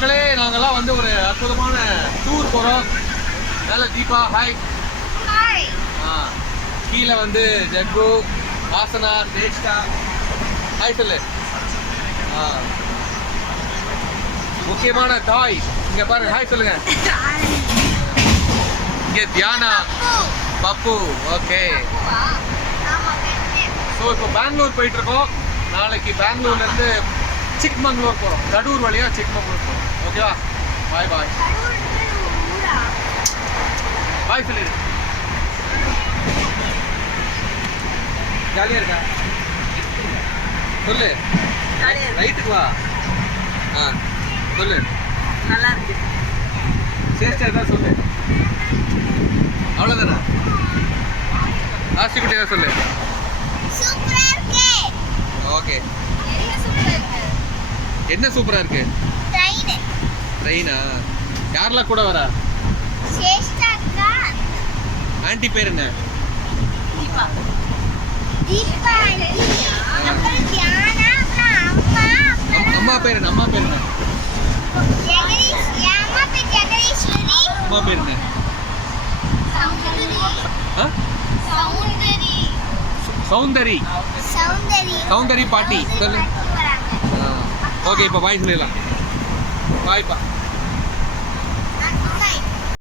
மக்களே, நாங்கெல்லாம் வந்து ஒரு அற்புதமான டூர் போகிறோம். மேலே தீபா, ஹாய். கீழே வந்து ஜக்கு, வாசனா, சேஷ்டா, ஹாய் சொல்லு. முக்கியமான தாய் இங்கே பாருங்க, ஹாய் சொல்லுங்க. இங்கே தியானா, பப்பு. ஓகே, ஸோ இப்போ பெங்களூர் போயிட்டுருக்கோம். நாளைக்கு பெங்களூர்லேருந்து சிக்மங்களூர் போகிறோம். கடூர் வழியாக சிக்மங்களூர் போகிறோம். ஓகேவா? பாய் பாய் பாய் சொல்லிடு. ஜாலியாக இருக்கா? சொல்லு. ரைட்டுக்கு வா. சொல்லு. நல்லா இருக்கு. சேஷ்டா தான் சொல்லு. அவ்வளோதானா? ஆஸ்திக்குட்டி தான் சொல்லு. ஓகே. என்ன சூப்பரா இருக்கு? ட்ரெயினா? யாரெல்லாம் கூட வரா? ஆண்டி பேர் என்ன? அம்மா பேர் என்ன? அம்மா பேர் என்ன? அம்மா பேர் என்ன? சௌந்தரி. சௌந்தரி பாட்டி சொல்லு. ஓகே, இப்போ பாய் சொல்லிடலாம். பாய்ப்பா.